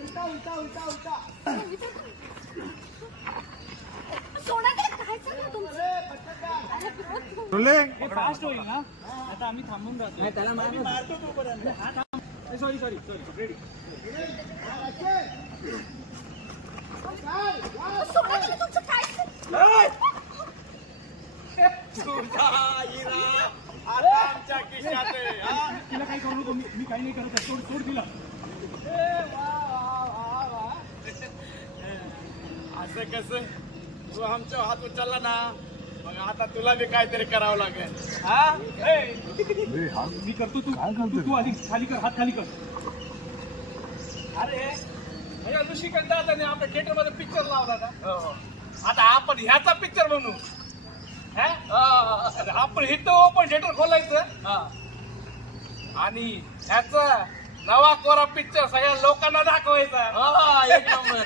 उलटा उलटा उलटा उलटा सोडा दे काय चाललं तुमचं फास्ट होईल ना आता आम्ही थांबून राहतो त्याला मारतो तोपर्यंत सॉरी सॉरी सॉरी रेडी सोडा दे तुमचं काय तिला काही करू नको मी काही नाही करत सोड सोड तिला असं कसं तू आमच्या हात उचलला ना मग आता तुला बी काहीतरी करावं लागेल हा मी करतो तू तू आधी खाली कर हात खाली कर अरे ऋषिकंठ आता आपल्या थिएटर मध्ये पिक्चर लावला ना आता आपण ह्याचा पिक्चर बनवू आपण इथं ओपन थिएटर खोलायचं आणि ह्याचा नवा कोरा पिक्चर सगळ्या लोकांना दाखवायचा एक नंबर